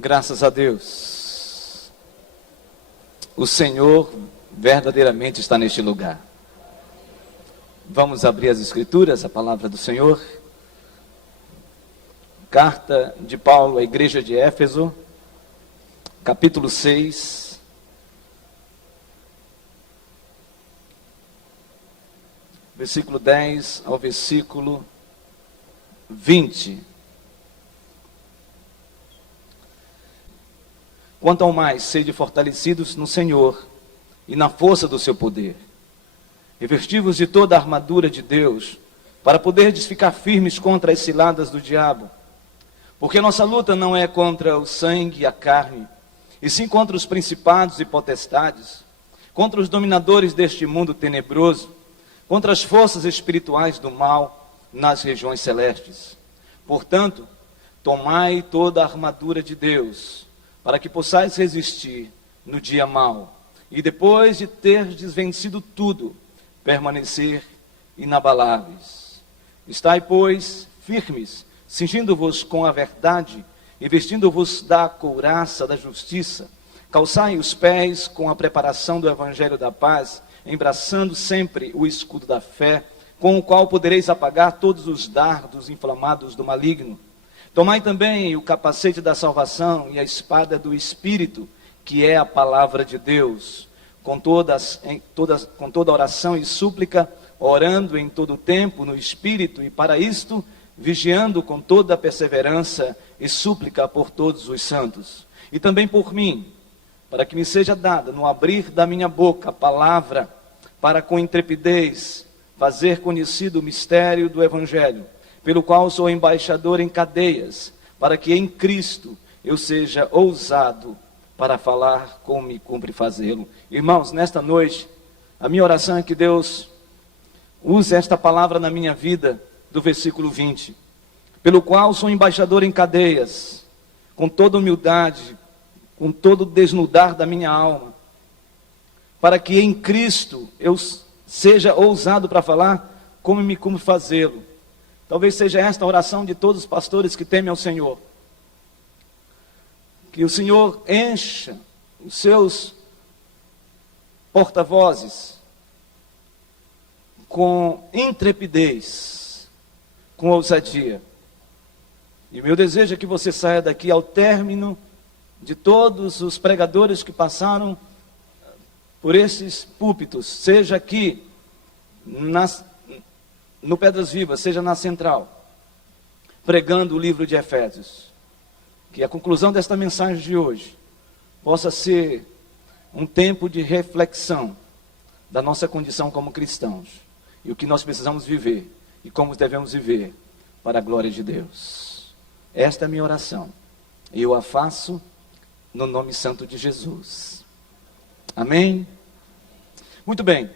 Graças a Deus. O Senhor verdadeiramente está neste lugar. Vamos abrir as Escrituras, a palavra do Senhor. Carta de Paulo à igreja de Éfeso, capítulo 6. Versículo 10 ao versículo 20. Quanto ao mais, sede fortalecidos no Senhor e na força do seu poder. Revesti-vos de toda a armadura de Deus, para poderdes ficar firmes contra as ciladas do diabo. Porque a nossa luta não é contra o sangue e a carne, e sim contra os principados e potestades, contra os dominadores deste mundo tenebroso, contra as forças espirituais do mal nas regiões celestes. Portanto, tomai toda a armadura de Deus, para que possais resistir no dia mau, e depois de terdes vencido tudo, permanecer inabaláveis. Estai, pois, firmes, cingindo-vos com a verdade, e vestindo-vos da couraça da justiça, calçai os pés com a preparação do evangelho da paz, embraçando sempre o escudo da fé, com o qual podereis apagar todos os dardos inflamados do maligno. Tomai também o capacete da salvação e a espada do Espírito, que é a palavra de Deus, com toda oração e súplica, orando em todo tempo no Espírito, e para isto, vigiando com toda perseverança e súplica por todos os santos. E também por mim, para que me seja dada no abrir da minha boca a palavra, para com intrepidez fazer conhecido o mistério do Evangelho, pelo qual sou embaixador em cadeias, para que em Cristo eu seja ousado para falar como me cumpre fazê-lo. Irmãos, nesta noite, a minha oração é que Deus use esta palavra na minha vida, do versículo 20, pelo qual sou embaixador em cadeias, com toda humildade, com todo desnudar da minha alma, para que em Cristo eu seja ousado para falar como me cumpre fazê-lo. Talvez seja esta a oração de todos os pastores que temem ao Senhor. Que o Senhor encha os seus porta-vozes com intrepidez, com ousadia. E o meu desejo é que você saia daqui ao término de todos os pregadores que passaram por esses púlpitos, seja aqui no Pedras Vivas, seja na Central, pregando o livro de Efésios. Que a conclusão desta mensagem de hoje possa ser um tempo de reflexão da nossa condição como cristãos, e o que nós precisamos viver, e como devemos viver, para a glória de Deus. Esta é a minha oração, e eu a faço no nome santo de Jesus. Amém? Muito bem.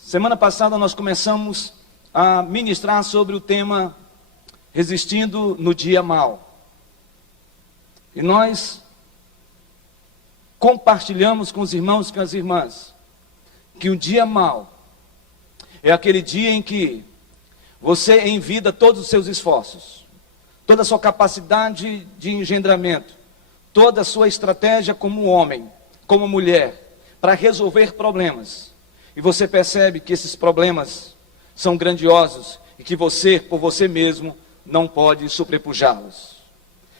Semana passada nós começamos a ministrar sobre o tema resistindo no dia mau. E nós compartilhamos com os irmãos e com as irmãs que um dia mau é aquele dia em que você envida todos os seus esforços, toda a sua capacidade de engendramento, toda a sua estratégia como homem, como mulher, para resolver problemas. E você percebe que esses problemas são grandiosos e que você, por você mesmo, não pode sobrepujá-los.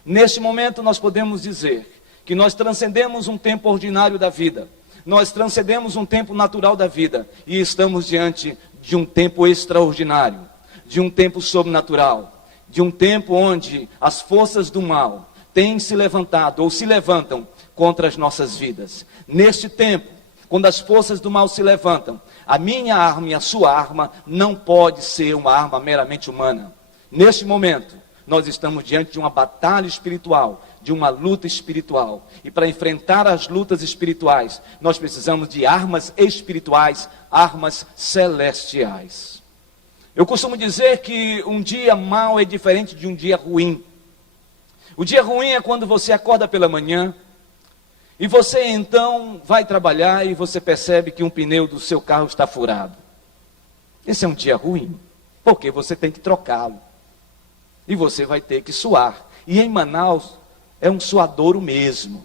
Neste momento nós podemos dizer que nós transcendemos um tempo ordinário da vida, nós transcendemos um tempo natural da vida e estamos diante de um tempo extraordinário, de um tempo sobrenatural, de um tempo onde as forças do mal têm se levantado ou se levantam contra as nossas vidas. Neste tempo, quando as forças do mal se levantam, a minha arma e a sua arma não pode ser uma arma meramente humana. Neste momento, nós estamos diante de uma batalha espiritual, de uma luta espiritual. E para enfrentar as lutas espirituais, nós precisamos de armas espirituais, armas celestiais. Eu costumo dizer que um dia mau é diferente de um dia ruim. O dia ruim é quando você acorda pela manhã, e você então vai trabalhar e você percebe que um pneu do seu carro está furado. Esse é um dia ruim, porque você tem que trocá-lo. E você vai ter que suar. E em Manaus, é um suadouro mesmo.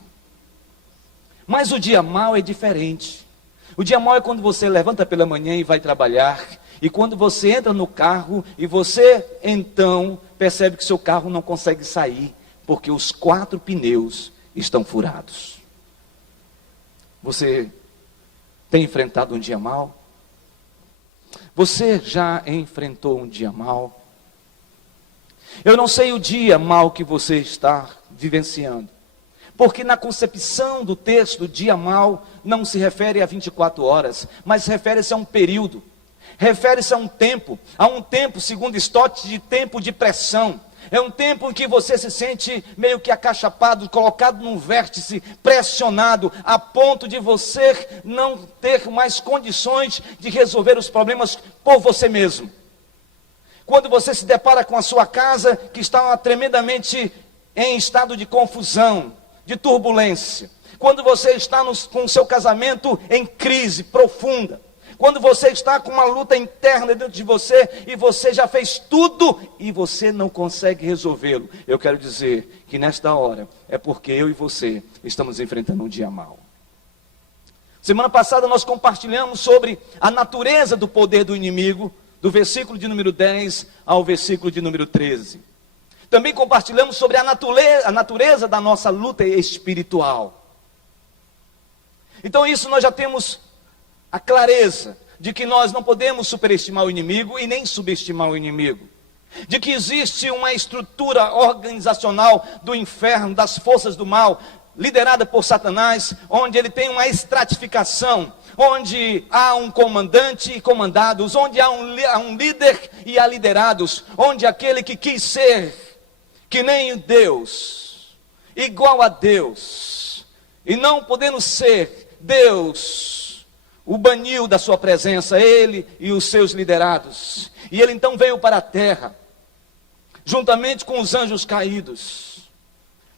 Mas o dia mau é diferente. O dia mau é quando você levanta pela manhã e vai trabalhar, e quando você entra no carro e você então percebe que seu carro não consegue sair, porque os 4 pneus estão furados. Você tem enfrentado um dia mau? Você já enfrentou um dia mau? Eu não sei o dia mau que você está vivenciando, porque na concepção do texto, dia mau não se refere a 24 horas, mas refere-se a um período, refere-se a um tempo, segundo Stott, de tempo de pressão. É um tempo em que você se sente meio que acachapado, colocado num vértice, pressionado, a ponto de você não ter mais condições de resolver os problemas por você mesmo. Quando você se depara com a sua casa que está tremendamente em estado de confusão, de turbulência. Quando você está com o seu casamento em crise profunda. Quando você está com uma luta interna dentro de você e você já fez tudo e você não consegue resolvê-lo. Eu quero dizer que nesta hora é porque eu e você estamos enfrentando um dia mau. Semana passada nós compartilhamos sobre a natureza do poder do inimigo, do versículo de número 10 ao versículo de número 13. Também compartilhamos sobre a natureza da nossa luta espiritual. Então isso nós já temos a clareza de que nós não podemos superestimar o inimigo e nem subestimar o inimigo. De que existe uma estrutura organizacional do inferno, das forças do mal, liderada por Satanás, onde ele tem uma estratificação, onde há um comandante e comandados, onde há um líder e há liderados, onde aquele que quis ser que nem Deus, igual a Deus, e não podendo ser Deus, o baniu da sua presença, ele e os seus liderados. E ele então veio para a terra, juntamente com os anjos caídos,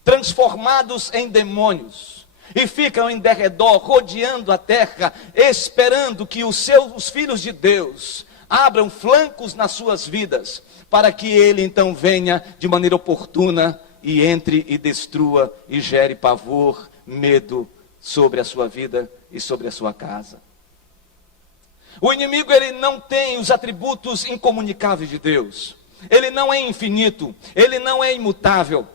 transformados em demônios, e ficam em derredor, rodeando a terra, esperando que os filhos de Deus abram flancos nas suas vidas, para que ele então venha de maneira oportuna e entre e destrua e gere pavor, medo sobre a sua vida e sobre a sua casa. O inimigo, ele não tem os atributos incomunicáveis de Deus. Ele não é infinito, ele não é imutável,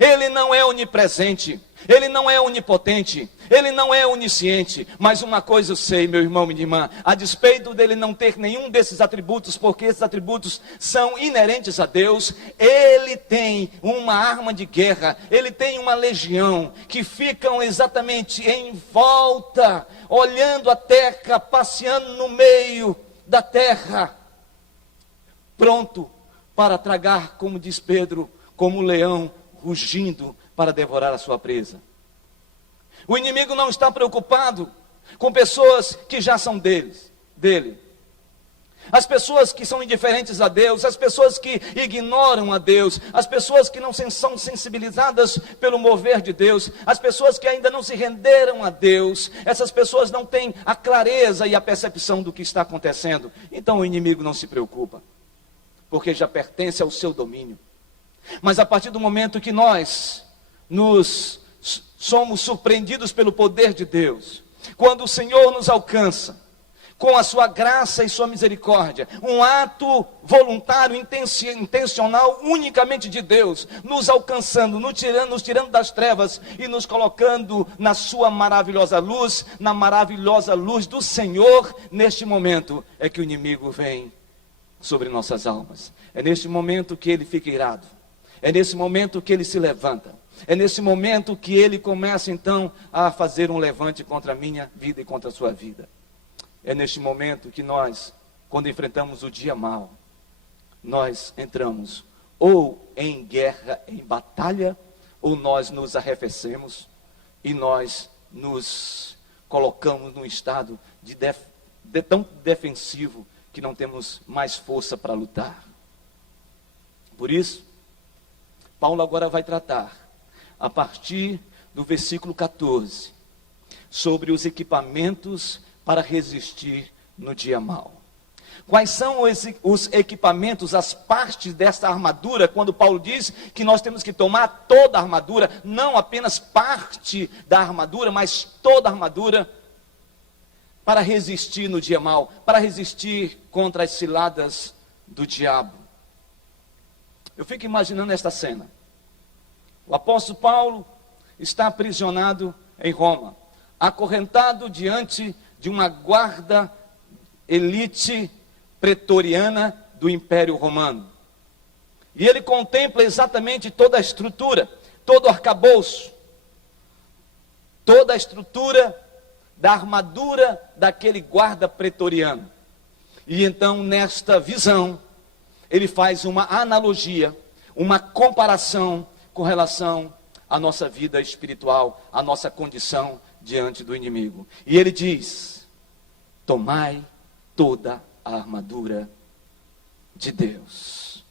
ele não é onipresente, ele não é onipotente, ele não é onisciente. Mas uma coisa eu sei, meu irmão, minha irmã, a despeito dele não ter nenhum desses atributos, porque esses atributos são inerentes a Deus, ele tem uma arma de guerra, ele tem uma legião, que ficam exatamente em volta, olhando a terra, passeando no meio da terra, pronto para tragar, como diz Pedro, como um leão rugindo para devorar a sua presa. O inimigo não está preocupado com pessoas que já são dele. As pessoas que são indiferentes a Deus, as pessoas que ignoram a Deus, as pessoas que não são sensibilizadas pelo mover de Deus, as pessoas que ainda não se renderam a Deus, essas pessoas não têm a clareza e a percepção do que está acontecendo. Então o inimigo não se preocupa, porque já pertence ao seu domínio. Mas a partir do momento que nós somos surpreendidos pelo poder de Deus, quando o Senhor nos alcança, com a sua graça e sua misericórdia, um ato voluntário, intencional, unicamente de Deus, nos alcançando, nos tirando das trevas e nos colocando na sua maravilhosa luz, na maravilhosa luz do Senhor, neste momento é que o inimigo vem sobre nossas almas. É neste momento que ele fica irado. É nesse momento que ele se levanta. É nesse momento que ele começa então a fazer um levante contra a minha vida e contra a sua vida. É neste momento que nós, quando enfrentamos o dia mau, nós entramos ou em guerra, em batalha, ou nós nos arrefecemos e nós nos colocamos num estado tão defensivo que não temos mais força para lutar. Por isso, Paulo agora vai tratar, a partir do versículo 14, sobre os equipamentos para resistir no dia mau. Quais são os equipamentos, as partes desta armadura, quando Paulo diz que nós temos que tomar toda a armadura, não apenas parte da armadura, mas toda a armadura, para resistir no dia mau, para resistir contra as ciladas do diabo. Eu fico imaginando esta cena. O apóstolo Paulo está aprisionado em Roma, acorrentado diante de uma guarda elite pretoriana do Império Romano. E ele contempla exatamente toda a estrutura, todo o arcabouço, toda a estrutura da armadura daquele guarda pretoriano. E então, nesta visão, ele faz uma analogia, uma comparação com relação à nossa vida espiritual, à nossa condição diante do inimigo. E ele diz: tomai toda a armadura de Deus.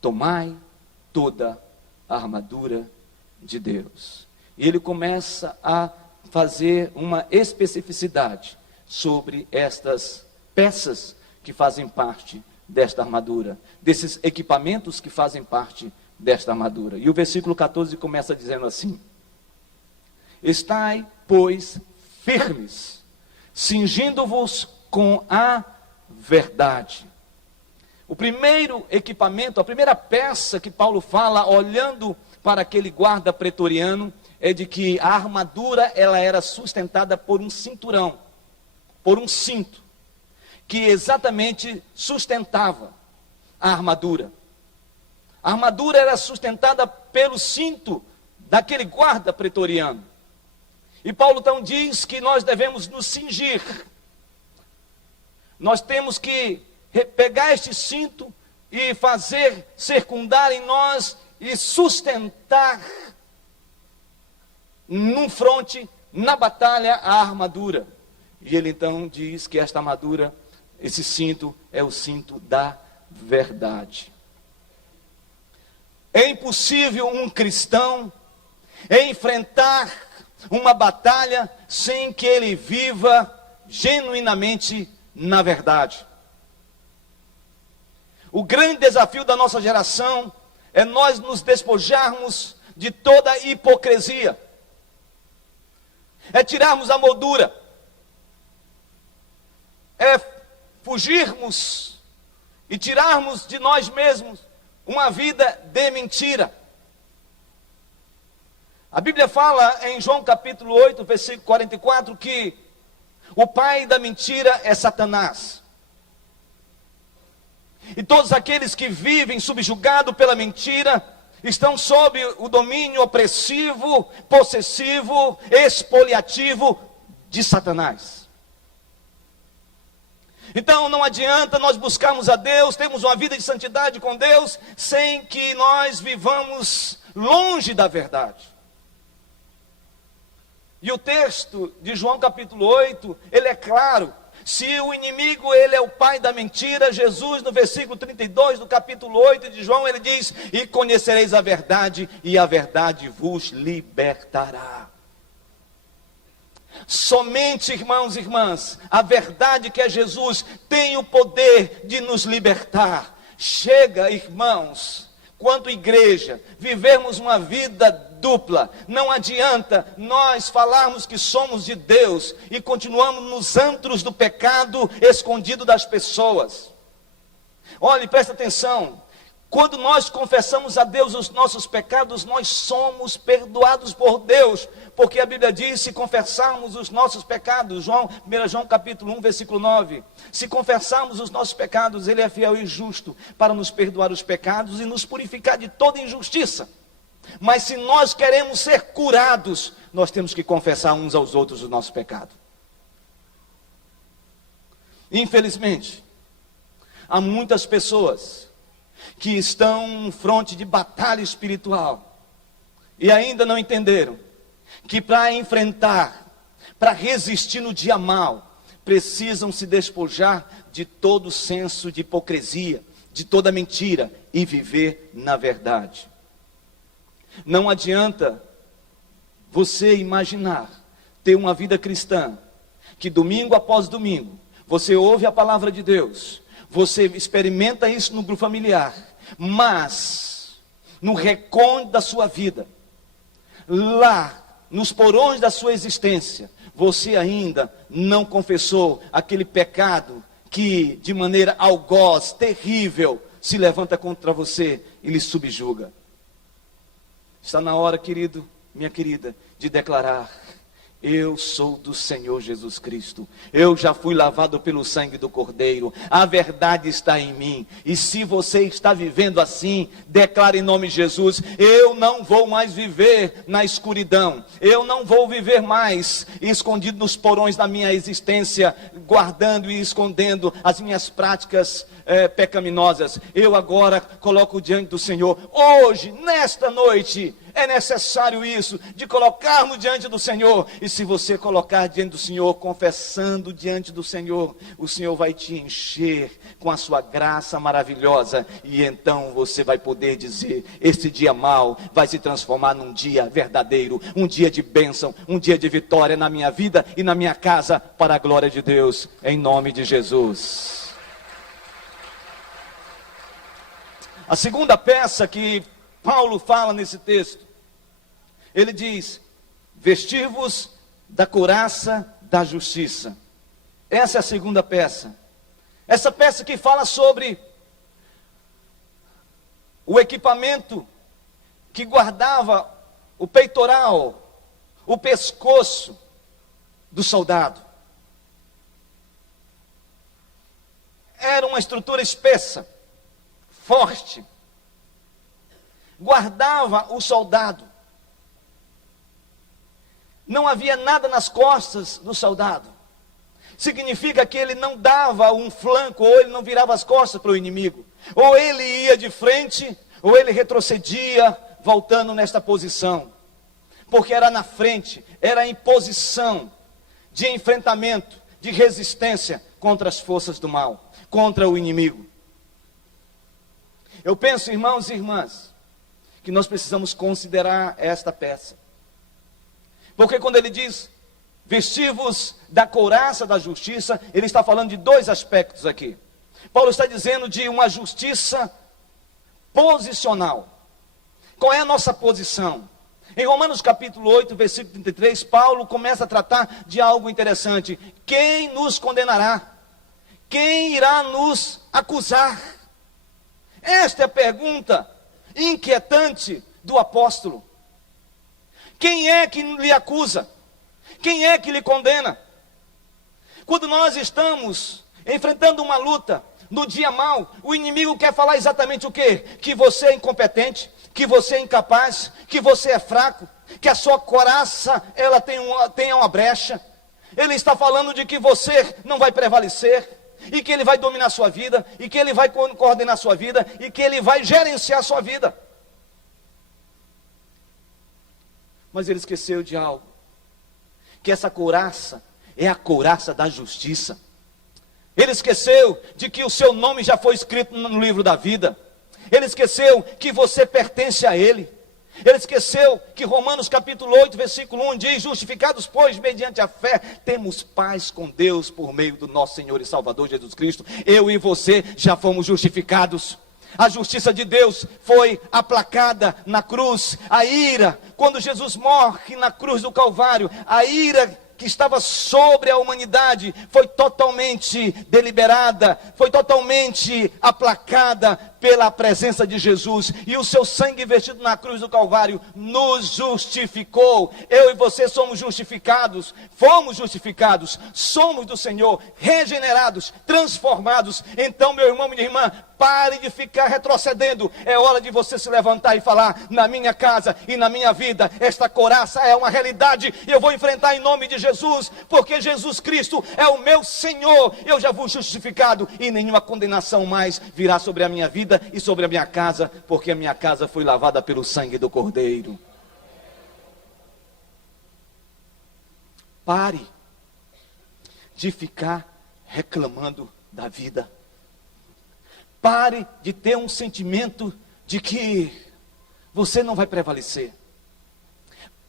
Tomai toda a armadura de Deus. E ele começa a fazer uma especificidade sobre estas peças que fazem parte desta armadura, desses equipamentos que fazem parte desta armadura. E o versículo 14 começa dizendo assim: estai, pois, firmes, cingindo-vos com a verdade. O primeiro equipamento, a primeira peça que Paulo fala, olhando para aquele guarda pretoriano, é de que a armadura ela era sustentada por um cinturão, por um cinto, que exatamente sustentava a armadura. A armadura era sustentada pelo cinto daquele guarda pretoriano. E Paulo então diz que nós devemos nos cingir. Nós temos que pegar este cinto e fazer circundar em nós e sustentar num fronte, na batalha, a armadura. E ele então diz que esta armadura, esse cinto, é o cinto da verdade. É impossível um cristão enfrentar uma batalha sem que ele viva genuinamente na verdade. O grande desafio da nossa geração é nós nos despojarmos de toda hipocrisia, é tirarmos a moldura, é fugirmos e tirarmos de nós mesmos uma vida de mentira. A Bíblia fala em João capítulo 8, versículo 44, que o pai da mentira é Satanás. E todos aqueles que vivem subjugados pela mentira estão sob o domínio opressivo, possessivo, expoliativo de Satanás. Então não adianta nós buscarmos a Deus, termos uma vida de santidade com Deus, sem que nós vivamos longe da verdade. E o texto de João capítulo 8, ele é claro. Se o inimigo, ele é o pai da mentira, Jesus no versículo 32 do capítulo 8 de João, ele diz: e conhecereis a verdade, e a verdade vos libertará. Somente, irmãos e irmãs, a verdade que é Jesus tem o poder de nos libertar. Chega, irmãos, quanto igreja, vivermos uma vida dupla. Não adianta nós falarmos que somos de Deus e continuamos nos antros do pecado escondido das pessoas. Olhe, presta atenção. Quando nós confessamos a Deus os nossos pecados, nós somos perdoados por Deus, porque a Bíblia diz: se confessarmos os nossos pecados, 1 João capítulo 1, versículo 9, se confessarmos os nossos pecados, Ele é fiel e justo para nos perdoar os pecados e nos purificar de toda injustiça. Mas se nós queremos ser curados, nós temos que confessar uns aos outros o nosso pecado. Infelizmente, há muitas pessoas que estão no fronte de batalha espiritual e ainda não entenderam que para enfrentar, para resistir no dia mau, precisam se despojar de todo senso de hipocrisia, de toda mentira e viver na verdade. Não adianta você imaginar ter uma vida cristã que domingo após domingo você ouve a palavra de Deus, você experimenta isso no grupo familiar, mas no recôndito da sua vida, lá nos porões da sua existência, você ainda não confessou aquele pecado que de maneira algoz, terrível, se levanta contra você e lhe subjuga. Está na hora, querido, minha querida, de declarar: eu sou do Senhor Jesus Cristo, eu já fui lavado pelo sangue do Cordeiro, a verdade está em mim. E se você está vivendo assim, declare em nome de Jesus: eu não vou mais viver na escuridão, eu não vou viver mais escondido nos porões da minha existência, guardando e escondendo as minhas práticas pecaminosas. Eu agora coloco diante do Senhor. Hoje, nesta noite, é necessário isso, de colocarmos diante do Senhor. E se você colocar diante do Senhor, confessando diante do Senhor, o Senhor vai te encher com a sua graça maravilhosa. E então você vai poder dizer: esse dia mau vai se transformar num dia verdadeiro, um dia de bênção, um dia de vitória na minha vida e na minha casa, para a glória de Deus, em nome de Jesus. A segunda peça que Paulo fala nesse texto, ele diz: vestir-vos da couraça da justiça. Essa é a segunda peça. Essa peça que fala sobre o equipamento que guardava o peitoral, o pescoço do soldado. Era uma estrutura espessa, forte, guardava o soldado. Não havia nada nas costas do soldado. Significa que ele não dava um flanco, ou ele não virava as costas para o inimigo. Ou ele ia de frente, ou ele retrocedia, voltando nesta posição. Porque era na frente, era em posição de enfrentamento, de resistência contra as forças do mal, contra o inimigo. Eu penso, irmãos e irmãs, que nós precisamos considerar esta peça. Porque quando ele diz: vestir-vos da couraça da justiça, ele está falando de dois aspectos aqui. Paulo está dizendo de uma justiça posicional. Qual é a nossa posição? Em Romanos capítulo 8, versículo 33, Paulo começa a tratar de algo interessante. Quem nos condenará? Quem irá nos acusar? Esta é a pergunta inquietante do apóstolo. Quem é que lhe acusa? Quem é que lhe condena? Quando nós estamos enfrentando uma luta, no dia mau, o inimigo quer falar exatamente o quê? Que você é incompetente, que você é incapaz, que você é fraco, que a sua couraça, ela tenha uma brecha. Ele está falando de que você não vai prevalecer, e que ele vai dominar a sua vida, e que ele vai coordenar a sua vida, e que ele vai gerenciar a sua vida. Mas ele esqueceu de algo, que essa couraça é a couraça da justiça. Ele esqueceu de que o seu nome já foi escrito no livro da vida. Ele esqueceu que você pertence a ele. Ele esqueceu que Romanos capítulo 8, versículo 1 diz: justificados, pois, mediante a fé, temos paz com Deus por meio do nosso Senhor e Salvador Jesus Cristo. Eu e você já fomos justificados. A justiça de Deus foi aplacada na cruz. A ira, quando Jesus morre na cruz do Calvário, a ira que estava sobre a humanidade foi totalmente deliberada, foi totalmente aplacada pela presença de Jesus, e o seu sangue vertido na cruz do Calvário nos justificou. Eu e você somos justificados, fomos justificados, somos do Senhor, regenerados, transformados. Então, meu irmão, minha irmã, pare de ficar retrocedendo. É hora de você se levantar e falar: na minha casa e na minha vida, esta couraça é uma realidade, e eu vou enfrentar em nome de Jesus, porque Jesus Cristo é o meu Senhor. Eu já fui justificado, e nenhuma condenação mais virá sobre a minha vida e sobre a minha casa, porque a minha casa foi lavada pelo sangue do Cordeiro. Pare de ficar reclamando da vida. Pare de ter um sentimento de que você não vai prevalecer.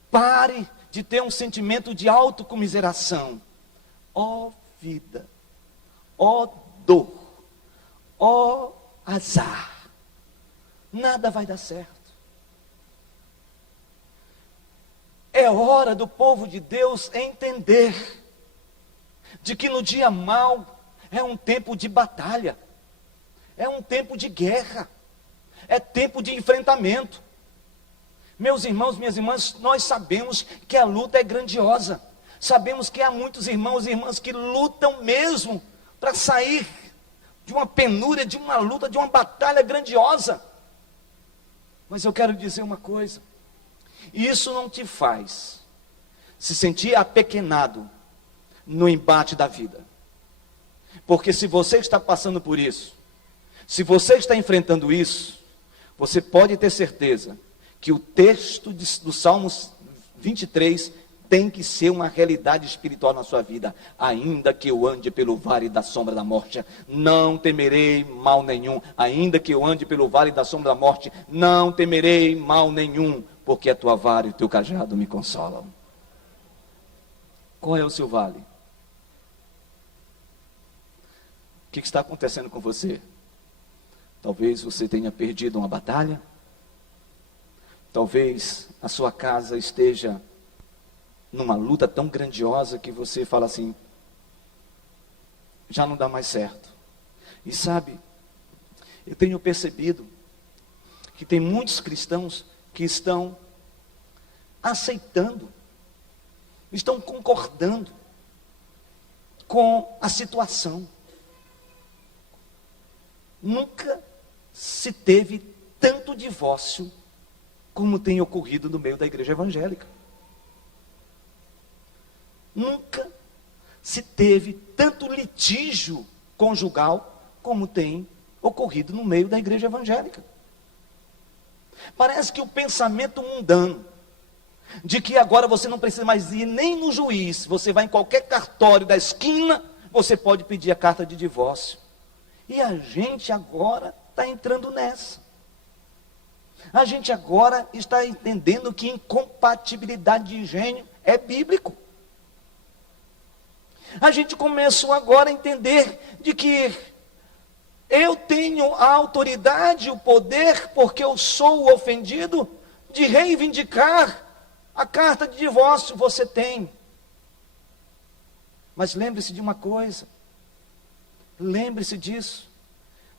Pare de ter um sentimento de autocomiseração. Ó vida, ó dor, ó azar, nada vai dar certo. É hora do povo de Deus entender de que no dia mau é um tempo de batalha, é um tempo de guerra, é tempo de enfrentamento. Meus irmãos, minhas irmãs, nós sabemos que a luta é grandiosa. Sabemos que há muitos irmãos e irmãs que lutam mesmo para sair de uma penúria, de uma luta, de uma batalha grandiosa. Mas eu quero dizer uma coisa: isso não te faz se sentir apequenado no embate da vida. Porque se você está passando por isso, se você está enfrentando isso, você pode ter certeza que o texto do Salmos 23 tem que ser uma realidade espiritual na sua vida. Ainda que eu ande pelo vale da sombra da morte, não temerei mal nenhum. Ainda que eu ande pelo vale da sombra da morte, não temerei mal nenhum, porque a tua vara e o teu cajado me consolam. Qual é o seu vale? O que está acontecendo com você? Talvez você tenha perdido uma batalha. Talvez a sua casa esteja numa luta tão grandiosa que você fala assim, já não dá mais certo. E sabe, eu tenho percebido que tem muitos cristãos que estão aceitando, estão concordando com a situação. Nunca se teve tanto divórcio como tem ocorrido no meio da igreja evangélica. Nunca se teve tanto litígio conjugal como tem ocorrido no meio da igreja evangélica. Parece que o pensamento mundano, de que agora você não precisa mais ir nem no juiz, você vai em qualquer cartório da esquina, você pode pedir a carta de divórcio. E a gente agora está entrando nessa. A gente agora está entendendo que incompatibilidade de gênero é bíblico. A gente começou agora a entender de que eu tenho a autoridade, o poder, porque eu sou o ofendido, de reivindicar a carta de divórcio. Você tem. Mas lembre-se de uma coisa. Lembre-se disso.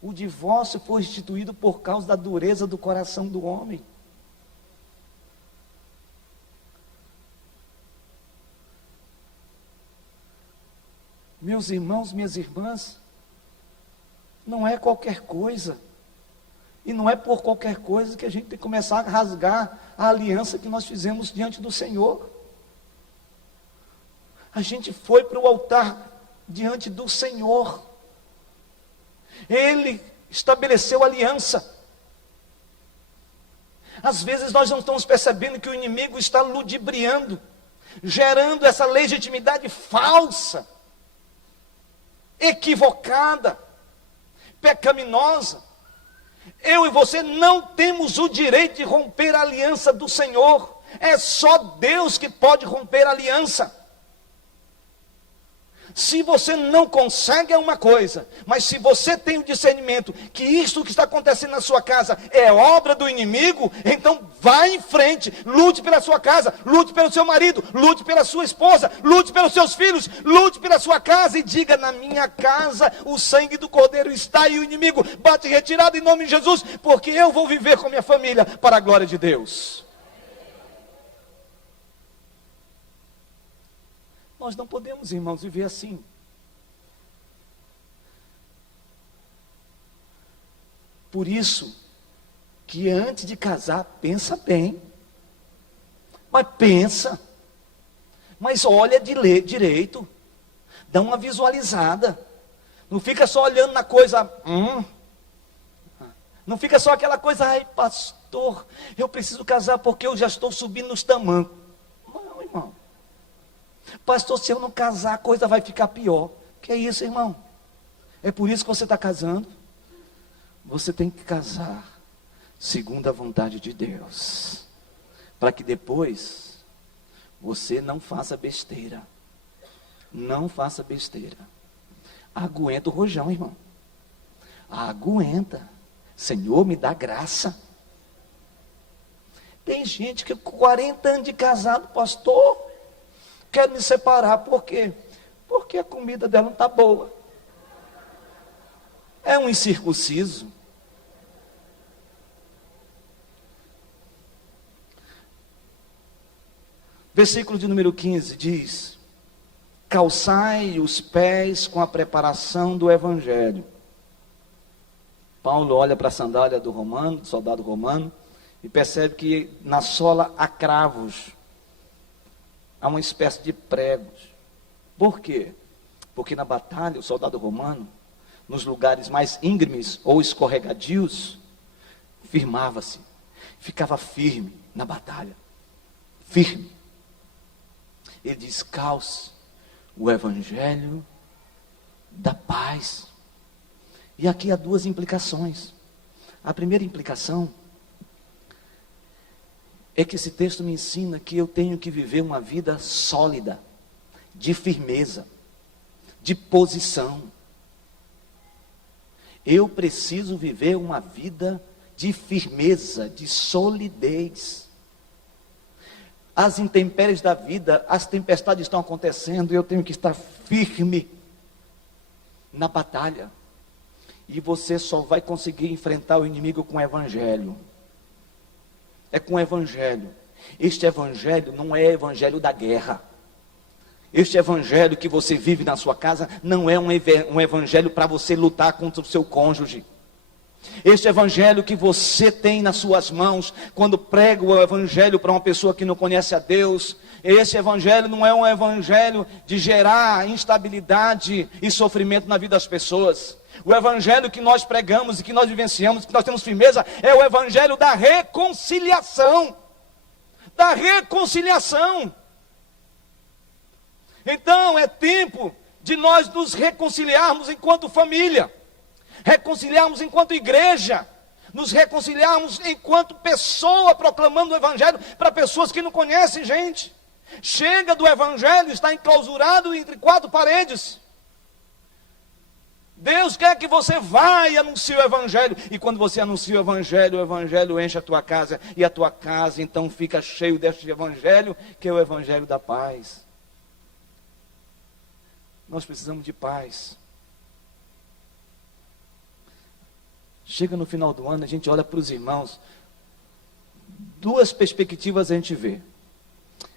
O divórcio foi instituído por causa da dureza do coração do homem. Meus irmãos, minhas irmãs, não é qualquer coisa. E não é por qualquer coisa que a gente tem que começar a rasgar a aliança que nós fizemos diante do Senhor. A gente foi para o altar diante do Senhor. Ele estabeleceu aliança. Às vezes nós não estamos percebendo que o inimigo está ludibriando, gerando essa legitimidade falsa, equivocada, pecaminosa. Eu e você não temos o direito de romper a aliança do Senhor. É só Deus que pode romper a aliança. Se você não consegue é uma coisa, mas se você tem o discernimento que isso que está acontecendo na sua casa é obra do inimigo, então vá em frente, lute pela sua casa, lute pelo seu marido, lute pela sua esposa, lute pelos seus filhos, lute pela sua casa e diga: na minha casa o sangue do Cordeiro está e o inimigo bate retirado em nome de Jesus, porque eu vou viver com minha família para a glória de Deus. Nós não podemos, irmãos, viver assim. Por isso, que antes de casar, pensa bem. Mas pensa. Mas olha direito. Dá uma visualizada. Não fica só olhando na coisa. Não fica só aquela coisa: ai, pastor, eu preciso casar porque eu já estou subindo nos tamancos. Não, irmão. Pastor, se eu não casar, a coisa vai ficar pior. Que é isso, irmão? É por isso que você está casando? Você tem que casar segundo a vontade de Deus, para que depois você não faça besteira. Não faça besteira. Aguenta o rojão, irmão. Aguenta. Senhor, me dá graça. Tem gente que com 40 anos de casado, pastor, quer me separar. Por quê? Porque a comida dela não está boa. É um incircunciso. Versículo de número 15 diz: calçai os pés com a preparação do evangelho. Paulo olha para a sandália do romano, do soldado romano, e percebe que na sola há cravos, há uma espécie de pregos. Por quê? Porque na batalha, o soldado romano, nos lugares mais íngremes ou escorregadios, firmava-se, ficava firme na batalha, firme. Ele diz: calce o evangelho da paz. E aqui há duas implicações. A primeira implicação é que esse texto me ensina que eu tenho que viver uma vida sólida, de firmeza, de posição. Eu preciso viver uma vida de firmeza, de solidez. As intempéries da vida, as tempestades estão acontecendo, e eu tenho que estar firme na batalha. E você só vai conseguir enfrentar o inimigo com o evangelho. É com o evangelho. Este evangelho não é evangelho da guerra. Este evangelho que você vive na sua casa não é um evangelho para você lutar contra o seu cônjuge. Este evangelho que você tem nas suas mãos, quando prega o evangelho para uma pessoa que não conhece a Deus, esse evangelho não é um evangelho de gerar instabilidade e sofrimento na vida das pessoas. O evangelho que nós pregamos e que nós vivenciamos, que nós temos firmeza, é o evangelho da reconciliação. Da reconciliação. Então é tempo de nós nos reconciliarmos enquanto família, reconciliarmos enquanto igreja, nos reconciliarmos enquanto pessoa proclamando o evangelho para pessoas que não conhecem, gente. Chega do evangelho, está enclausurado entre quatro paredes. Deus quer que você vá e anuncie o evangelho. E quando você anuncia o evangelho enche a tua casa. E a tua casa então fica cheio deste evangelho, que é o evangelho da paz. Nós precisamos de paz. Chega no final do ano, a gente olha para os irmãos. Duas perspectivas a gente vê.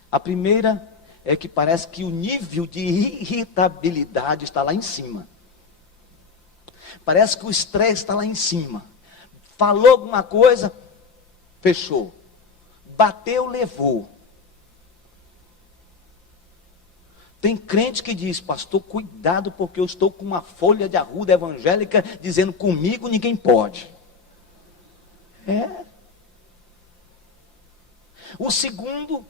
A primeira é que parece que o nível de irritabilidade está lá em cima. Parece que o estresse está lá em cima. Falou alguma coisa, fechou. Bateu, levou. Tem crente que diz: pastor, cuidado, porque eu estou com uma folha de arruda evangélica dizendo: comigo ninguém pode. O segundo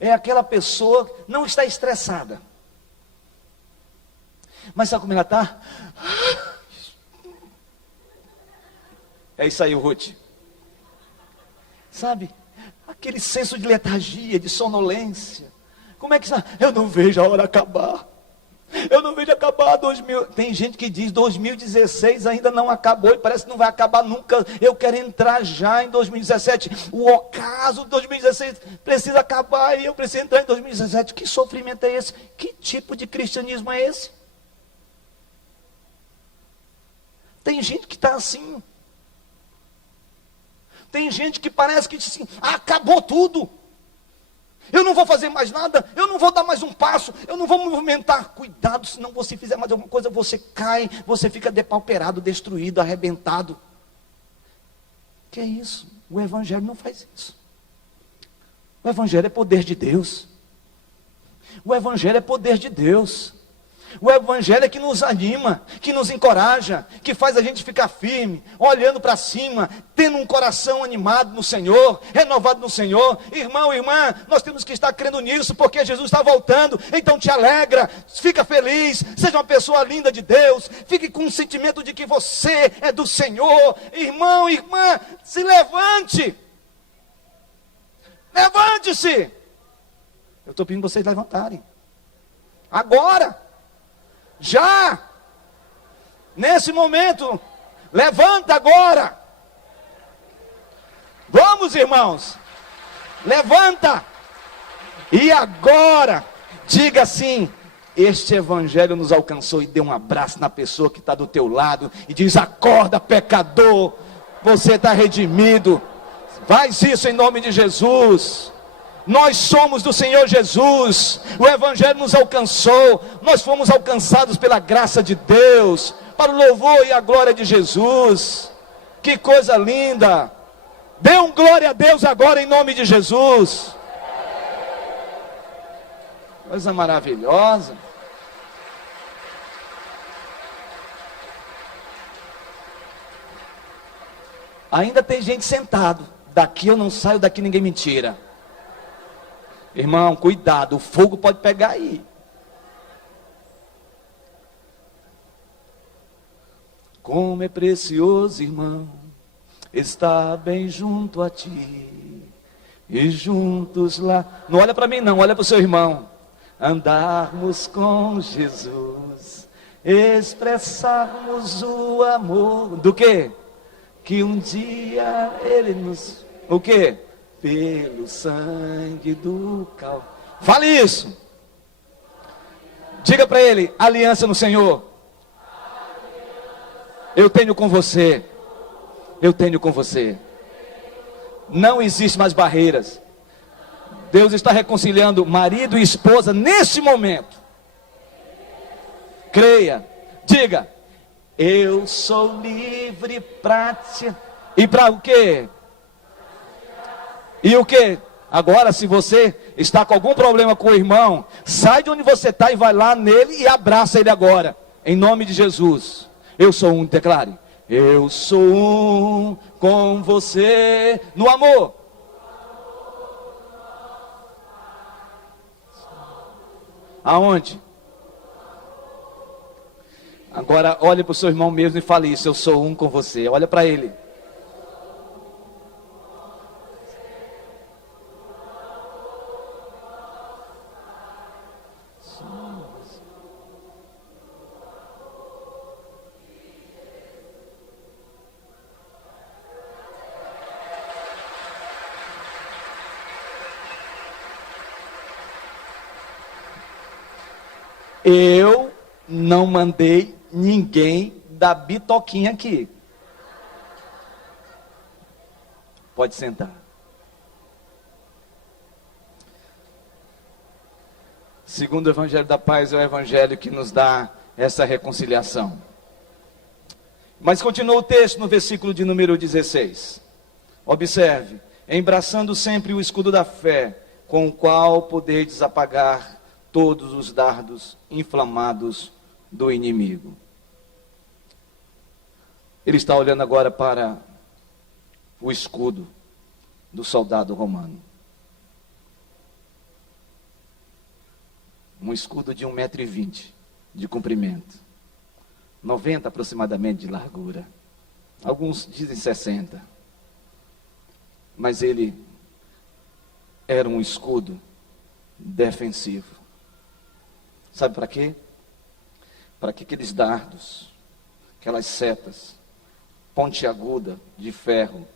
é aquela pessoa que não está estressada. Mas sabe como ela está? É isso aí, Ruth. Sabe? Aquele senso de letargia, de sonolência. Como é que está? Eu não vejo a hora acabar. Eu não vejo acabar 2000. Tem gente que diz 2016 ainda não acabou e parece que não vai acabar nunca. Eu quero entrar já em 2017. O ocaso de 2016 precisa acabar e eu preciso entrar em 2017. Que sofrimento é esse? Que tipo de cristianismo é esse? Tem gente que está assim. Tem gente que parece que diz assim: acabou tudo. Eu não vou fazer mais nada, eu não vou dar mais um passo, eu não vou movimentar. Cuidado, se não você fizer mais alguma coisa, você cai, você fica depauperado, destruído, arrebentado. Que é isso? O evangelho não faz isso. O evangelho é poder de Deus. O evangelho é poder de Deus. O evangelho é que nos anima, que nos encoraja, que faz a gente ficar firme, olhando para cima, tendo um coração animado no Senhor, renovado no Senhor. Irmão, irmã, nós temos que estar crendo nisso, porque Jesus está voltando. Então te alegra, fica feliz, seja uma pessoa linda de Deus, fique com o sentimento de que você é do Senhor. Irmão, irmã, se levante. Levante-se. Eu estou pedindo vocês levantarem. Agora. Já! Nesse momento, levanta agora. Vamos, irmãos. Levanta. E agora, diga assim: este evangelho nos alcançou, e dê um abraço na pessoa que está do teu lado e diz: acorda, pecador, você está redimido. Faz isso em nome de Jesus. Nós somos do Senhor Jesus. O evangelho nos alcançou. Nós fomos alcançados pela graça de Deus, para o louvor e a glória de Jesus. Que coisa linda. Dê um glória a Deus agora em nome de Jesus. Coisa maravilhosa. Ainda tem gente sentado. Daqui eu não saio, daqui ninguém me tira. Irmão, cuidado, o fogo pode pegar aí. Como é precioso, irmão, estar bem junto a ti. E juntos lá. Não olha para mim não, olha para o seu irmão. Andarmos com Jesus, expressarmos o amor. Do quê? Que um dia Ele nos... O quê? Pelo sangue do Calvário. Fale isso. Diga para ele: aliança no Senhor. Eu tenho com você. Eu tenho com você. Não existe mais barreiras. Deus está reconciliando marido e esposa neste momento. Creia. Diga: eu sou livre para te... E para o quê? E o quê? Agora, se você está com algum problema com o irmão, sai de onde você está e vai lá nele e abraça ele agora. Em nome de Jesus. Eu sou um, declare. Eu sou um com você no amor. Aonde? Agora olhe para o seu irmão mesmo e fale isso: eu sou um com você. Olha para ele. Eu não mandei ninguém dar bitoquinha aqui. Pode sentar. Segundo o Evangelho da Paz, é o Evangelho que nos dá essa reconciliação. Mas continua o texto no versículo de número 16. Observe: embraçando sempre o escudo da fé, com o qual podeis apagar todos os dardos inflamados do inimigo. Ele está olhando agora para o escudo do soldado romano. Um escudo de 1,20 m de comprimento, 90 aproximadamente de largura. Alguns dizem 60. Mas ele era um escudo defensivo. Sabe para quê? Para que aqueles dardos, aquelas setas pontiaguda de ferro,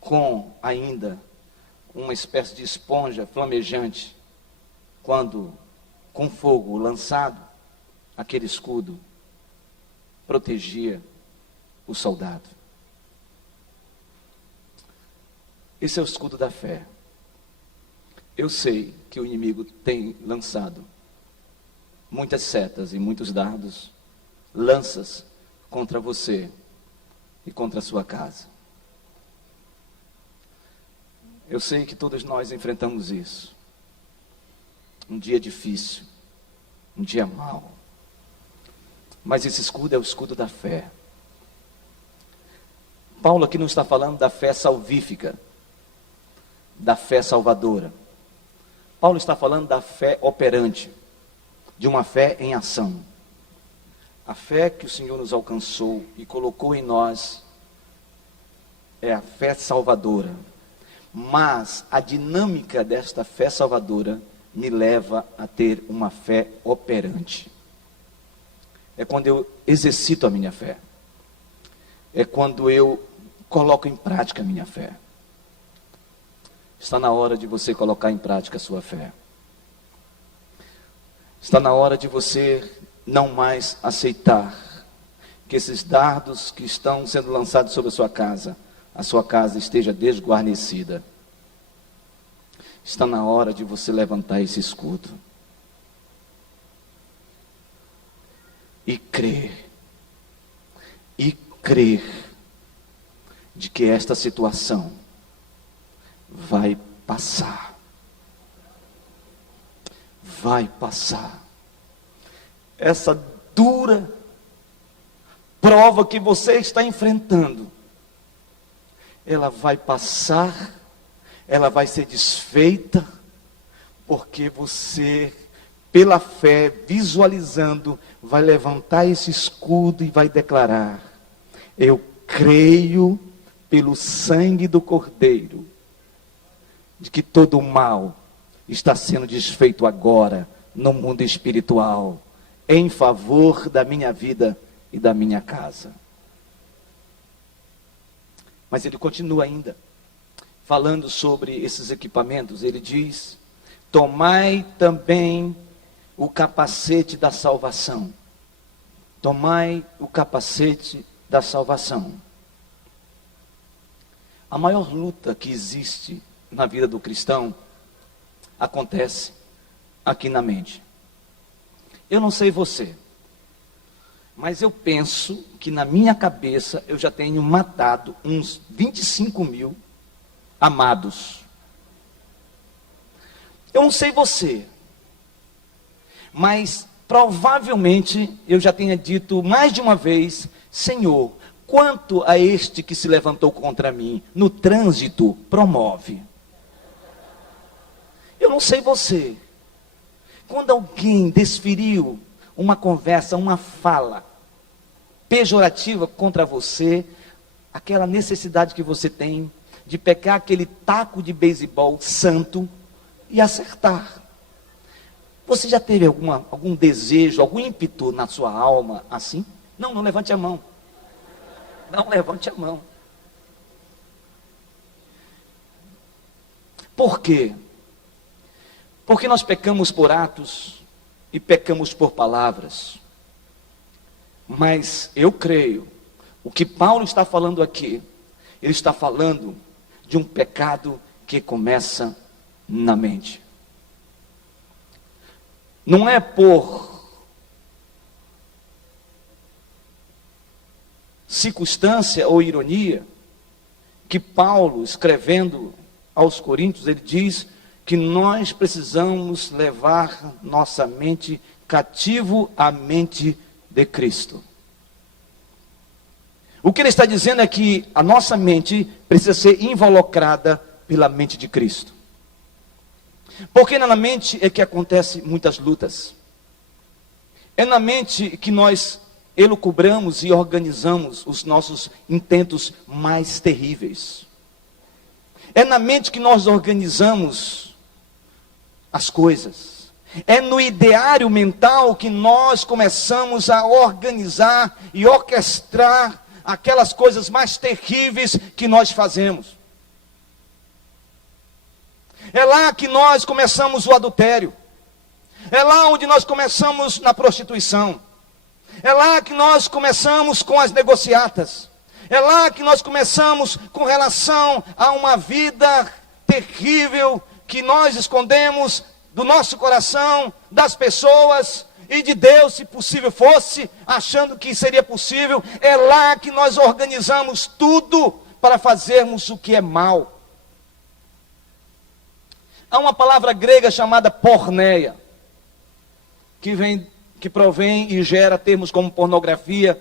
com ainda uma espécie de esponja flamejante, quando com fogo lançado, aquele escudo protegia o soldado. Esse é o escudo da fé. Eu sei que o inimigo tem lançado muitas setas e muitos dardos, lanças contra você e contra a sua casa. Eu sei que todos nós enfrentamos isso. Um dia difícil, um dia mau. Mas esse escudo é o escudo da fé. Paulo aqui não está falando da fé salvífica, da fé salvadora. Paulo está falando da fé operante, de uma fé em ação. A fé que o Senhor nos alcançou e colocou em nós é a fé salvadora. Mas a dinâmica desta fé salvadora me leva a ter uma fé operante. É quando eu exercito a minha fé. É quando eu coloco em prática a minha fé. Está na hora de você colocar em prática a sua fé. Está na hora de você não mais aceitar que esses dardos que estão sendo lançados sobre a sua casa esteja desguarnecida. Está na hora de você levantar esse escudo e crer de que esta situação vai passar. Vai passar. Essa dura prova que você está enfrentando, ela vai passar, ela vai ser desfeita, porque você, pela fé, visualizando, vai levantar esse escudo e vai declarar: eu creio pelo sangue do Cordeiro, de que todo o mal está sendo desfeito agora, no mundo espiritual, em favor da minha vida e da minha casa. Mas ele continua ainda, falando sobre esses equipamentos. Ele diz: tomai também o capacete da salvação. Tomai o capacete da salvação. A maior luta que existe na vida do cristão acontece aqui na mente. Eu não sei você, mas eu penso que na minha cabeça eu já tenho matado uns 25 mil amados. Eu não sei você, mas provavelmente eu já tenha dito mais de uma vez: Senhor, quanto a este que se levantou contra mim no trânsito, promove. Eu não sei você, quando alguém desferiu uma conversa, uma fala pejorativa contra você, aquela necessidade que você tem de pegar aquele taco de beisebol santo e acertar. Você já teve algum desejo, algum ímpeto na sua alma assim? Não levante a mão. Não levante a mão. Por quê? Porque nós pecamos por atos e pecamos por palavras. Mas eu creio, o que Paulo está falando aqui, ele está falando de um pecado que começa na mente. Não é por circunstância ou ironia que Paulo, escrevendo aos Coríntios, ele diz que nós precisamos levar nossa mente cativo à mente de Cristo. O que ele está dizendo é que a nossa mente precisa ser involucrada pela mente de Cristo. Porque na mente é que acontecem muitas lutas. É na mente que nós elucubramos e organizamos os nossos intentos mais terríveis. É na mente que nós organizamos as coisas. É no ideário mental que nós começamos a organizar e orquestrar aquelas coisas mais terríveis que nós fazemos. É lá que nós começamos o adultério. É lá onde nós começamos na prostituição. É lá que nós começamos com as negociatas. É lá que nós começamos com relação a uma vida terrível que nós escondemos do nosso coração, das pessoas e de Deus, se possível fosse, achando que seria possível. É lá que nós organizamos tudo para fazermos o que é mal. Há uma palavra grega chamada porneia, que provém e gera termos como pornografia.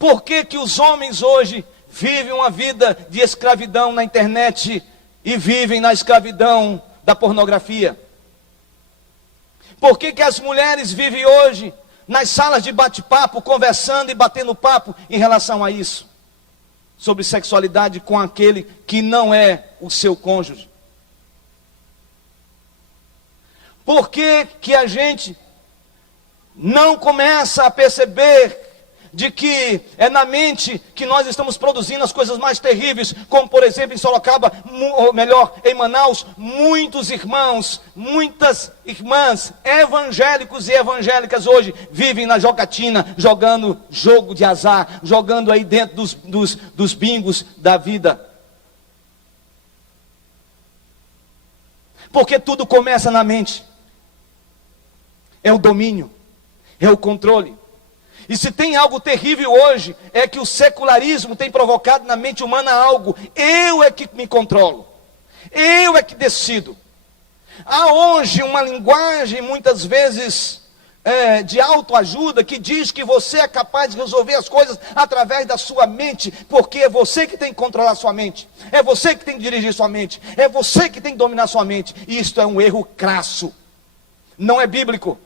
Por que que os homens hoje vivem uma vida de escravidão na internet e vivem na escravidão da pornografia? Por que que as mulheres vivem hoje nas salas de bate-papo, conversando e batendo papo em relação a isso? Sobre sexualidade com aquele que não é o seu cônjuge. Por que que a gente não começa a perceber de que é na mente que nós estamos produzindo as coisas mais terríveis, como por exemplo em Sorocaba, ou melhor, em Manaus, muitos irmãos, muitas irmãs, evangélicos e evangélicas hoje, vivem na jogatina, jogando jogo de azar, jogando aí dentro dos bingos da vida. Porque tudo começa na mente. É o domínio, é o controle. E se tem algo terrível hoje, é que o secularismo tem provocado na mente humana algo. Eu é que me controlo. Eu é que decido. Há hoje uma linguagem, muitas vezes, de autoajuda, que diz que você é capaz de resolver as coisas através da sua mente, porque é você que tem que controlar a sua mente. É você que tem que dirigir sua mente. É você que tem que dominar sua mente. E isto é um erro crasso. Não é bíblico.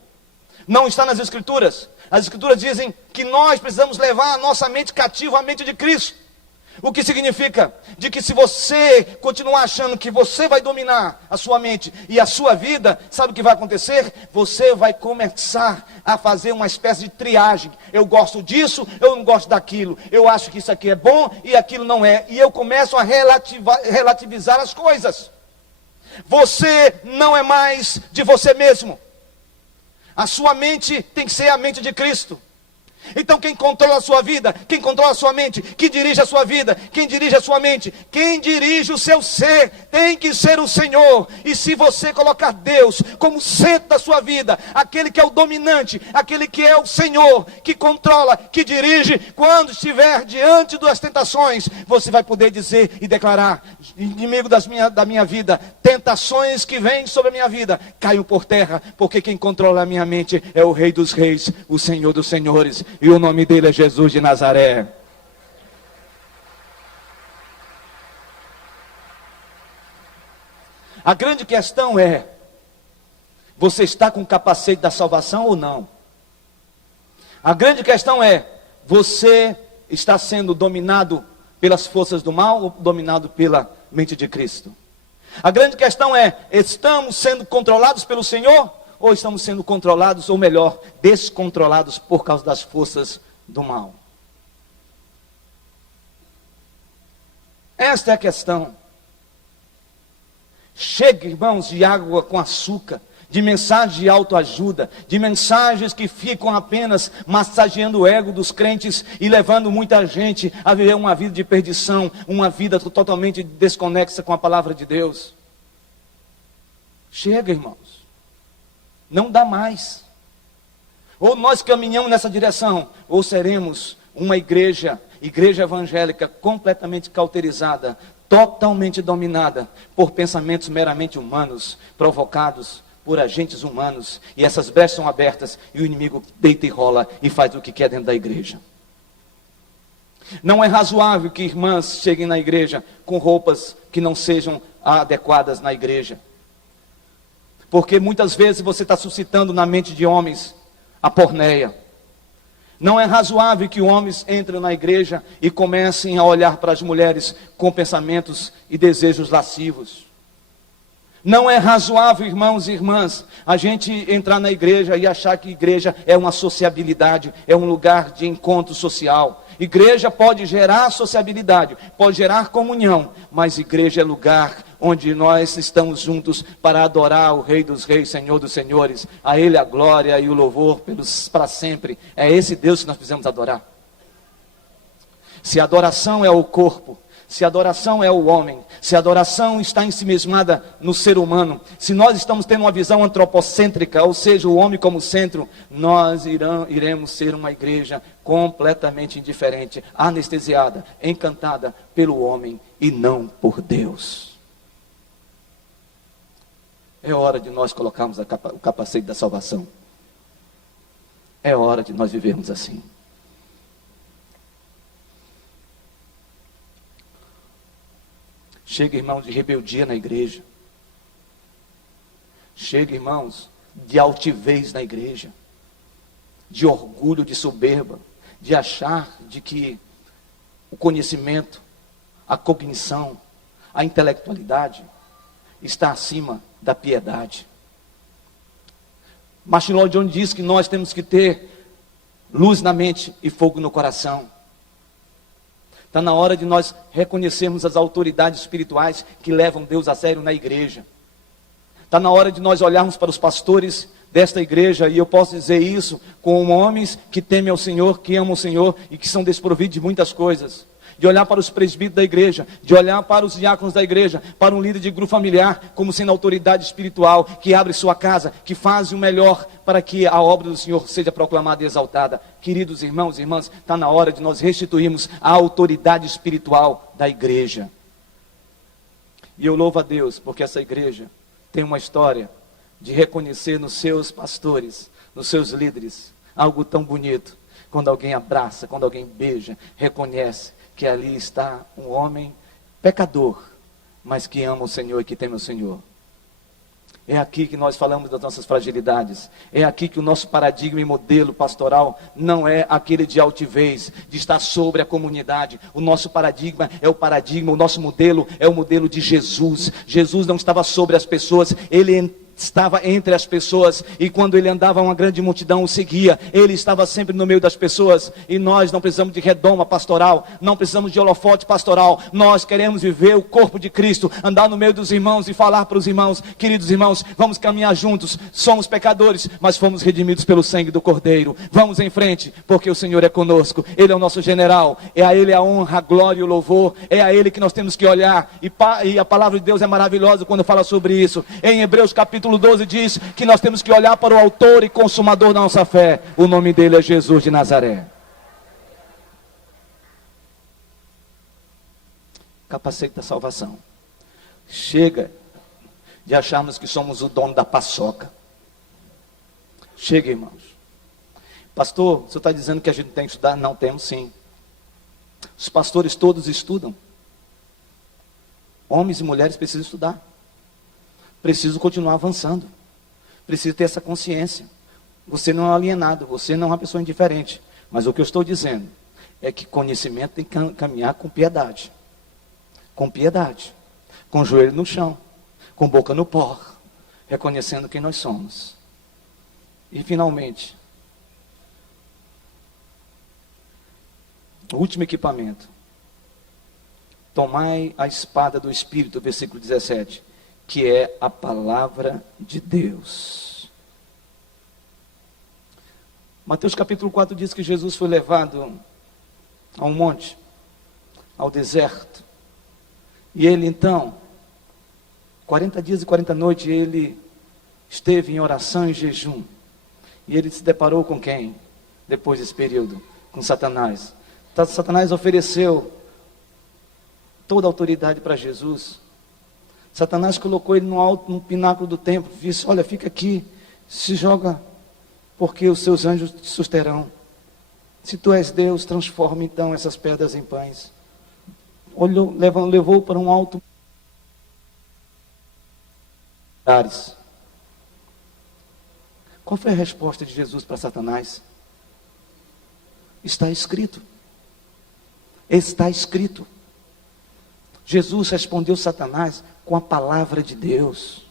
Não está nas Escrituras. As Escrituras dizem que nós precisamos levar a nossa mente cativa à mente de Cristo. O que significa? De que se você continuar achando que você vai dominar a sua mente e a sua vida, sabe o que vai acontecer? Você vai começar a fazer uma espécie de triagem. Eu gosto disso, eu não gosto daquilo. Eu acho que isso aqui é bom e aquilo não é. E eu começo a relativizar as coisas. Você não é mais de você mesmo. A sua mente tem que ser a mente de Cristo. Então quem controla a sua vida, quem controla a sua mente, quem dirige a sua vida, quem dirige a sua mente, quem dirige o seu ser, tem que ser o Senhor. E se você colocar Deus como centro da sua vida, aquele que é o dominante, aquele que é o Senhor, que controla, que dirige, quando estiver diante das tentações, você vai poder dizer e declarar: inimigo da minha vida, tentações que vêm sobre a minha vida, caiam por terra, porque quem controla a minha mente é o Rei dos Reis, o Senhor dos Senhores. E o nome dele é Jesus de Nazaré. A grande questão é: você está com o capacete da salvação ou não? A grande questão é: você está sendo dominado pelas forças do mal ou dominado pela mente de Cristo? A grande questão é: estamos sendo controlados pelo Senhor? Ou estamos sendo controlados, ou melhor, descontrolados por causa das forças do mal? Esta é a questão. Chega, irmãos, de água com açúcar, de mensagens de autoajuda, de mensagens que ficam apenas massageando o ego dos crentes e levando muita gente a viver uma vida de perdição, uma vida totalmente desconexa com a palavra de Deus. Chega, irmãos. Não dá mais. Ou nós caminhamos nessa direção, ou seremos uma igreja evangélica completamente cauterizada, totalmente dominada por pensamentos meramente humanos, provocados por agentes humanos, e essas brechas são abertas, e o inimigo deita e rola e faz o que quer dentro da igreja. Não é razoável que irmãs cheguem na igreja com roupas que não sejam adequadas na igreja. Porque muitas vezes você está suscitando na mente de homens a porneia. Não é razoável que homens entrem na igreja e comecem a olhar para as mulheres com pensamentos e desejos lascivos. Não é razoável, irmãos e irmãs, a gente entrar na igreja e achar que igreja é uma sociabilidade, é um lugar de encontro social. Igreja pode gerar sociabilidade, pode gerar comunhão, mas igreja é lugar onde nós estamos juntos para adorar o Rei dos Reis, Senhor dos Senhores. A Ele a glória e o louvor para sempre. É esse Deus que nós precisamos adorar. Se a adoração é o corpo, se a adoração é o homem, se a adoração está ensimismada no ser humano, se nós estamos tendo uma visão antropocêntrica, ou seja, o homem como centro, nós iremos ser uma igreja completamente indiferente, anestesiada, encantada pelo homem e não por Deus. É hora de nós colocarmos o capacete da salvação. É hora de nós vivermos assim. Chega, irmãos, de rebeldia na igreja. Chega, irmãos, de altivez na igreja. De orgulho, de soberba. De achar de que o conhecimento, a cognição, a intelectualidade está acima da piedade. Martin Lloyd Jones diz que nós temos que ter luz na mente e fogo no coração. Está na hora de nós reconhecermos as autoridades espirituais que levam Deus a sério na igreja. Está na hora de nós olharmos para os pastores desta igreja, e eu posso dizer isso como homens que temem ao Senhor, que amam o Senhor e que são desprovidos de muitas coisas. De olhar para os presbíteros da igreja, de olhar para os diáconos da igreja, para um líder de grupo familiar, como sendo autoridade espiritual, que abre sua casa, que faz o melhor para que a obra do Senhor seja proclamada e exaltada. Queridos irmãos e irmãs, está na hora de nós restituirmos a autoridade espiritual da igreja. E eu louvo a Deus, porque essa igreja tem uma história de reconhecer nos seus pastores, nos seus líderes, algo tão bonito. Quando alguém abraça, quando alguém beija, reconhece que ali está um homem pecador, mas que ama o Senhor e que teme o Senhor. É aqui que nós falamos das nossas fragilidades. É aqui que o nosso paradigma e modelo pastoral não é aquele de altivez, de estar sobre a comunidade. O nosso paradigma é o paradigma, o nosso modelo é o modelo de Jesus. Jesus não estava sobre as pessoas, ele estava entre as pessoas, e quando ele andava, uma grande multidão o seguia. Ele estava sempre no meio das pessoas, e nós não precisamos de redoma pastoral, não precisamos de holofote pastoral. Nós queremos viver o corpo de Cristo, andar no meio dos irmãos e falar para os irmãos: queridos irmãos, vamos caminhar juntos, somos pecadores, mas fomos redimidos pelo sangue do Cordeiro. Vamos em frente, porque o Senhor é conosco, Ele é o nosso general, é a Ele a honra, a glória e o louvor, é a Ele que nós temos que olhar, e a palavra de Deus é maravilhosa quando fala sobre isso. Em Hebreus capítulo 12 diz que nós temos que olhar para o autor e consumador da nossa fé. O nome dele é Jesus de Nazaré. Capacete da salvação. Chega de acharmos que somos o dono da paçoca. Chega, irmãos. Pastor, você está dizendo que a gente tem que estudar? Não, temos sim. Os pastores todos estudam. Homens e mulheres precisam estudar. Preciso continuar avançando. Preciso ter essa consciência. Você não é um alienado, você não é uma pessoa indiferente. Mas o que eu estou dizendo é que conhecimento tem que caminhar com piedade. Com piedade. Com o joelho no chão. Com boca no pó. Reconhecendo quem nós somos. E finalmente, o último equipamento. Tomai a espada do Espírito, versículo 17. Que é a palavra de Deus. Mateus capítulo 4 diz que Jesus foi levado a um monte, ao deserto. E ele então, 40 dias e 40 noites, ele esteve em oração e jejum. E ele se deparou com quem? Depois desse período, com Satanás. Então, Satanás ofereceu toda a autoridade para Jesus. Satanás colocou ele no pináculo do templo, disse: olha, fica aqui, se joga, porque os seus anjos te susterão. Se tu és Deus, transforma então essas pedras em pães. Levou para um alto. Qual foi a resposta de Jesus para Satanás? Está escrito. Está escrito. Jesus respondeu Satanás com a palavra de Deus.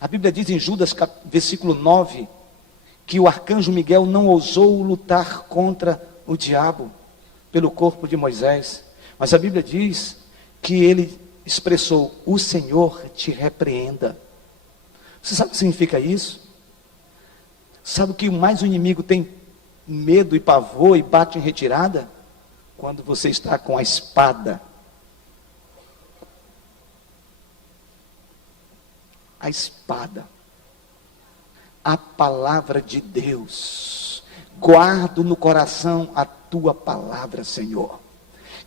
A Bíblia diz em Judas, versículo 9, que o arcanjo Miguel não ousou lutar contra o diabo pelo corpo de Moisés. Mas a Bíblia diz que ele expressou: o Senhor te repreenda. Você sabe o que significa isso? Sabe o que mais o inimigo tem medo e pavor e bate em retirada? Quando você está com a espada. A espada, a palavra de Deus. Guardo no coração a tua palavra, Senhor.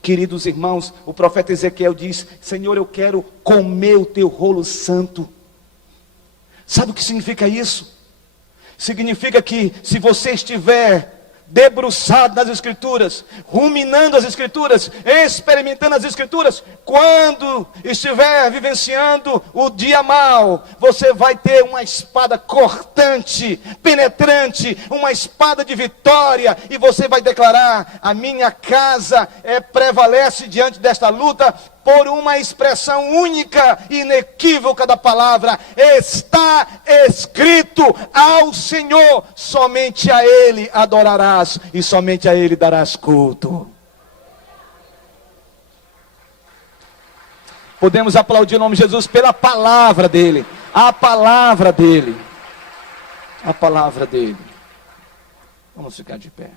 Queridos irmãos, o profeta Ezequiel diz: Senhor, eu quero comer o teu rolo santo. Sabe o que significa isso? Significa que se você estiver debruçado nas Escrituras, ruminando as Escrituras, experimentando as Escrituras, quando estiver vivenciando o dia mau, você vai ter uma espada cortante, penetrante, uma espada de vitória, e você vai declarar: a minha casa prevalece diante desta luta, por uma expressão única e inequívoca da palavra: está escrito, ao Senhor somente a Ele adorarás e somente a Ele darás culto. Podemos aplaudir o nome de Jesus pela palavra dele, a palavra dele, a palavra dele. Vamos ficar de pé.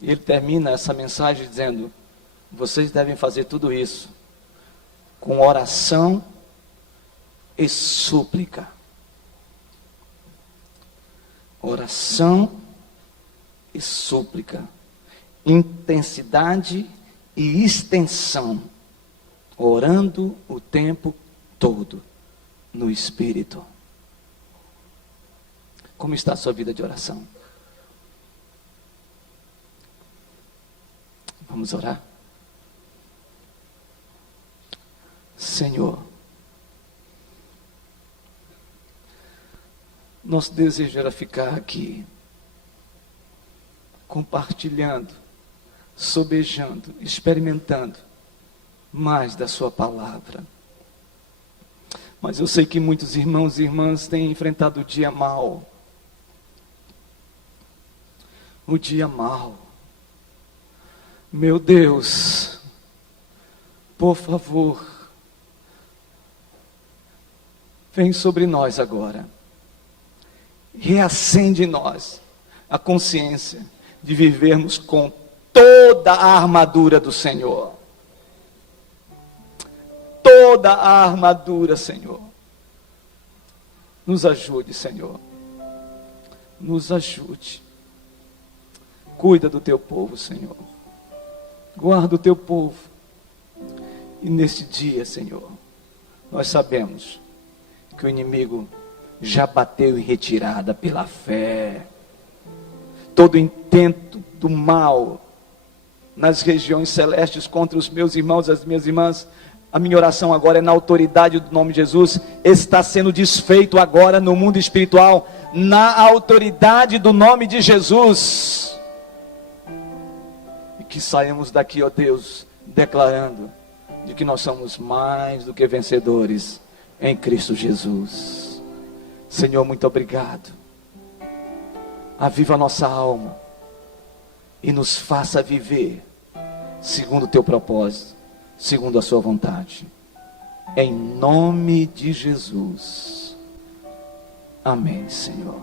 E ele termina essa mensagem dizendo: vocês devem fazer tudo isso com oração e súplica. Oração e súplica. Intensidade e extensão. Orando o tempo todo no Espírito. Como está a sua vida de oração? Vamos orar? Senhor, nosso desejo era ficar aqui, compartilhando, sobejando, experimentando mais da sua palavra. Mas eu sei que muitos irmãos e irmãs têm enfrentado o dia mau. O dia mau. Meu Deus, por favor, vem sobre nós agora. Reacende em nós a consciência de vivermos com toda a armadura do Senhor. Toda a armadura, Senhor. Nos ajude, Senhor. Nos ajude. Cuida do teu povo, Senhor. Guarda o teu povo. E nesse dia, Senhor, nós sabemos que o inimigo já bateu em retirada pela fé. Todo intento do mal nas regiões celestes contra os meus irmãos, as minhas irmãs, a minha oração agora é na autoridade do nome de Jesus, está sendo desfeito agora no mundo espiritual, na autoridade do nome de Jesus. E que saímos daqui, ó Deus, declarando de que nós somos mais do que vencedores em Cristo Jesus. Senhor, muito obrigado. Aviva a nossa alma e nos faça viver segundo o teu propósito, segundo a sua vontade. Em nome de Jesus. Amém, Senhor.